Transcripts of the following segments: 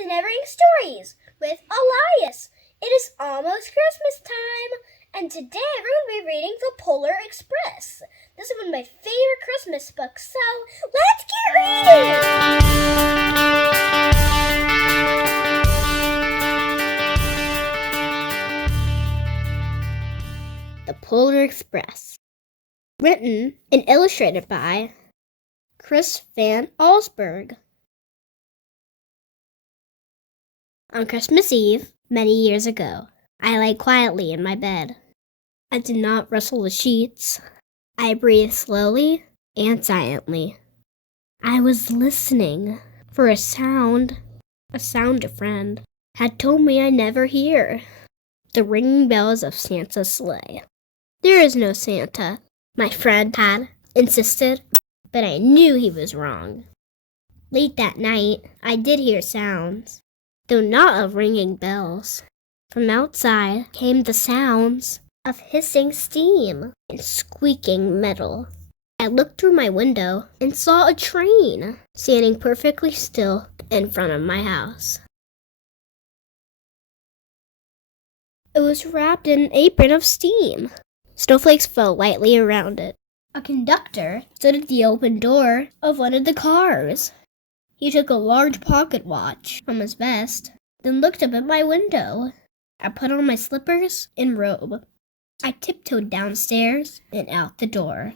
to Never-Ending Stories with Elias. It is almost Christmas time, and today we're going to be reading The Polar Express. This is one of my favorite Christmas books, so let's get reading! The Polar Express. Written and illustrated by Chris Van Allsburg. On Christmas Eve, many years ago, I lay quietly in my bed. I did not rustle the sheets. I breathed slowly and silently. I was listening for a sound a friend had told me I never hear. The ringing bells of Santa's sleigh. There is no Santa, my friend had insisted, but I knew he was wrong. Late that night, I did hear sounds, though not of ringing bells. From outside came the sounds of hissing steam and squeaking metal. I looked through my window and saw a train standing perfectly still in front of my house. It was wrapped in an apron of steam. Snowflakes fell lightly around it. A conductor stood at the open door of one of the cars. He took a large pocket watch from his vest, then looked up at my window. I put on my slippers and robe. I tiptoed downstairs and out the door.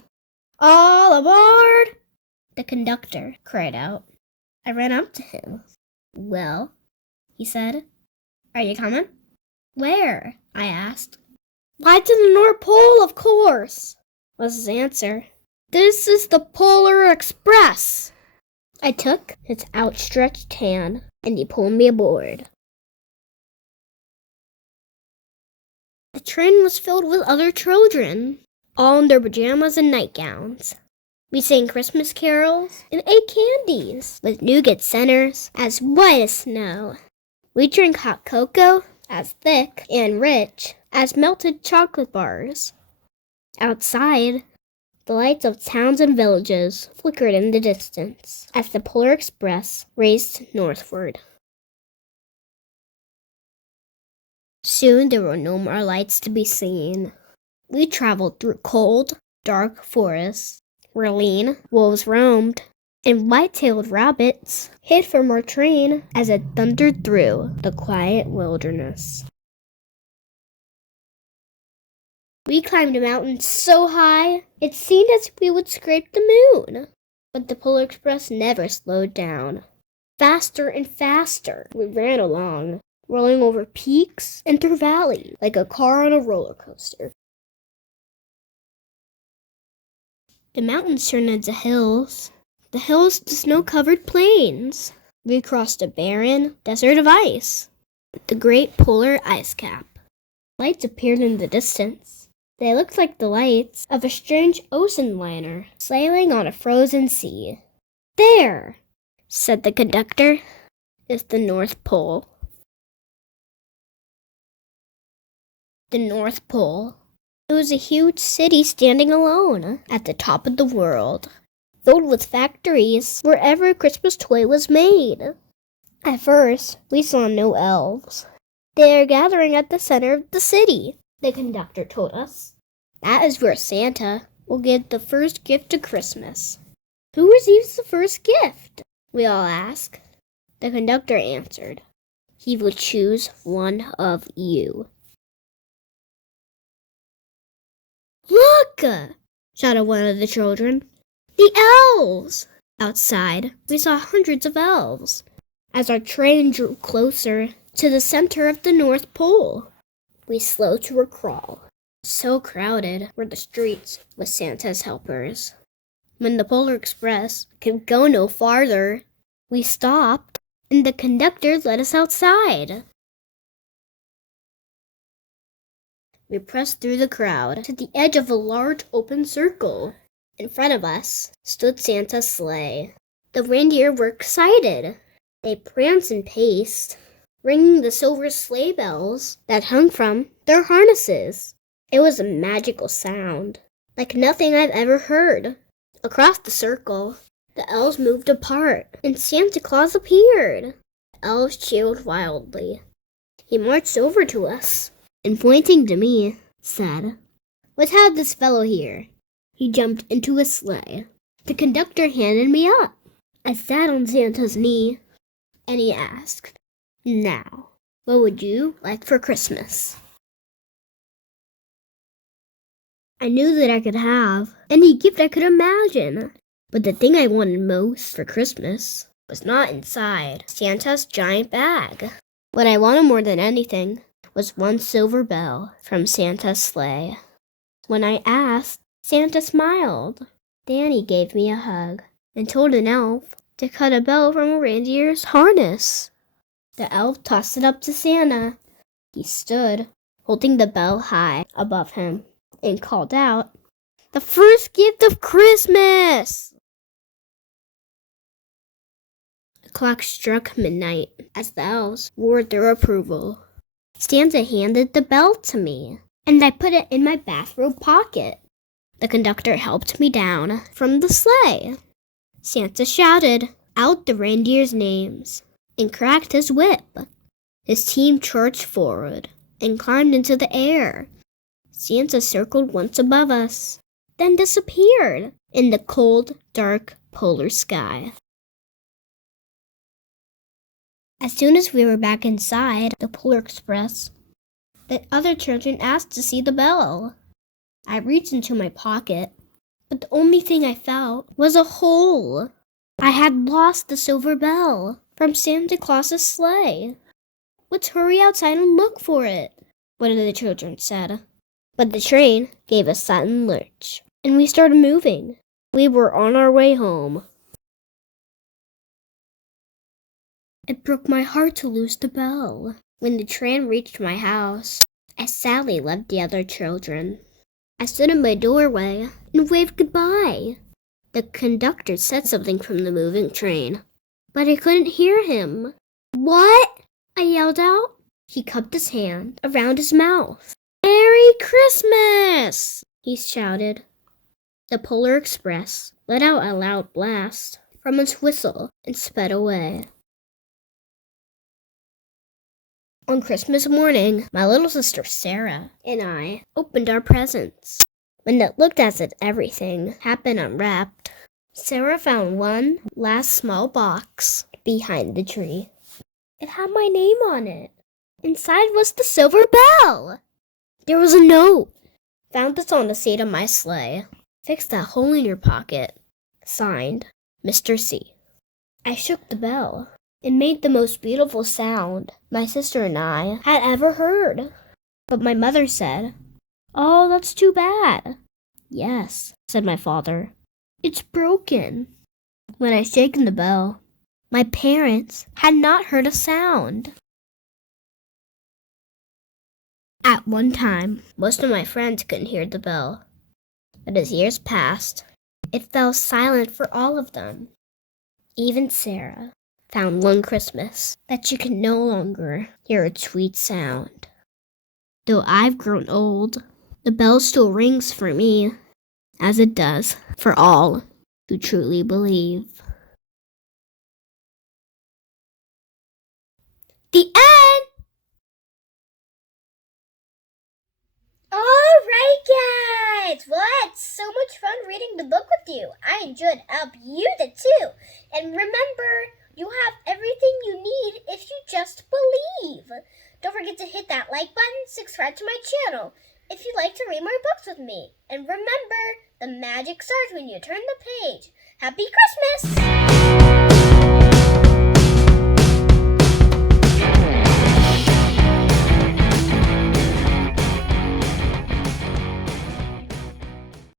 "All aboard!" the conductor cried out. I ran up to him. "Well," he said, "are you coming?" "Where?" I asked. "Why, to the North Pole, of course," was his answer. "This is the Polar Express." I took his outstretched hand, and he pulled me aboard. The train was filled with other children, all in their pajamas and nightgowns. We sang Christmas carols and ate candies with nougat centers as white as snow. We drank hot cocoa as thick and rich as melted chocolate bars. Outside, the lights of towns and villages flickered in the distance as the Polar Express raced northward. Soon there were no more lights to be seen. We traveled through cold, dark forests where lean wolves roamed, and white-tailed rabbits hid from our train as it thundered through the quiet wilderness. We climbed a mountain so high, it seemed as if we would scrape the moon. But the Polar Express never slowed down. Faster and faster we ran along, rolling over peaks and through valleys like a car on a roller coaster. The mountains turned into hills, the hills to snow-covered plains. We crossed a barren desert of ice, the great polar ice cap. Lights appeared in the distance. They looked like the lights of a strange ocean liner sailing on a frozen sea. "There," said the conductor, "is the North Pole." The North Pole. It was a huge city standing alone at the top of the world, filled with factories where every Christmas toy was made. At first, we saw no elves. "They are gathering at the center of the city," the conductor told us. "That is where Santa will give the first gift to Christmas." "Who receives the first gift?" we all asked. The conductor answered, "He will choose one of you." "Look!" shouted one of the children. "The elves!" Outside, we saw hundreds of elves as our train drew closer to the center of the North Pole. We slowed to a crawl. So crowded were the streets with Santa's helpers. When the Polar Express could go no farther, we stopped, and the conductor let us outside. We pressed through the crowd to the edge of a large open circle. In front of us stood Santa's sleigh. The reindeer were excited. They pranced and paced, ringing the silver sleigh bells that hung from their harnesses. It was a magical sound, like nothing I've ever heard. Across the circle, the elves moved apart, and Santa Claus appeared. elves cheered wildly. He marched over to us and, pointing to me, said, "Let's have this fellow here." He jumped into a sleigh. The conductor handed me up. I sat on Santa's knee, and he asked, "Now, what would you like for Christmas?" I knew that I could have any gift I could imagine, but the thing I wanted most for Christmas was not inside Santa's giant bag. What I wanted more than anything was one silver bell from Santa's sleigh. When I asked, Santa smiled. Danny gave me a hug and told an elf to cut a bell from a reindeer's harness. The elf tossed it up to Santa. He stood, holding the bell high above him, and called out, "The first gift of Christmas!" The clock struck midnight as the elves roared their approval. Santa handed the bell to me, and I put it in my bathrobe pocket. The conductor helped me down from the sleigh. Santa shouted out the reindeers' names and cracked his whip. His team charged forward and climbed into the air. Santa circled once above us, then disappeared in the cold, dark polar sky. As soon as we were back inside the Polar Express, the other children asked to see the bell. I reached into my pocket, but the only thing I felt was a hole. I had lost the silver bell from Santa Claus's sleigh. "Let's hurry outside and look for it," one of the children said. But the train gave a sudden lurch, and we started moving. We were on our way home. It broke my heart to lose the bell. When the train reached my house, I sadly left the other children. I stood in my doorway and waved goodbye. The conductor said something from the moving train, but I couldn't hear him. "What?" I yelled out. He cupped his hand around his mouth. "Merry Christmas!" he shouted. The Polar Express let out a loud blast from its whistle and sped away. On Christmas morning, my little sister Sarah and I opened our presents. When it looked as if everything had been unwrapped, Sarah found one last small box behind the tree. It had my name on it. Inside was the silver bell. There was a note. "Found this on the seat of my sleigh. Fix that hole in your pocket. Signed, Mr. C." I shook the bell. It made the most beautiful sound my sister and I had ever heard. But my mother said, "Oh, that's too bad." "Yes," said my father. "It's broken." When I shaken the bell, my parents had not heard a sound. At one time, most of my friends couldn't hear the bell. But as years passed, it fell silent for all of them. Even Sarah found one Christmas that she could no longer hear its sweet sound. Though I've grown old, the bell still rings for me, as it does for all who truly believe. The end! Alright guys, well I had so much fun reading the book with you. I enjoyed it. I hope you did too. And remember, you have everything you need if you just believe. Don't forget to hit that like button, subscribe to my channel if you'd like to read more books with me. And remember, the magic starts when you turn the page. Happy Christmas!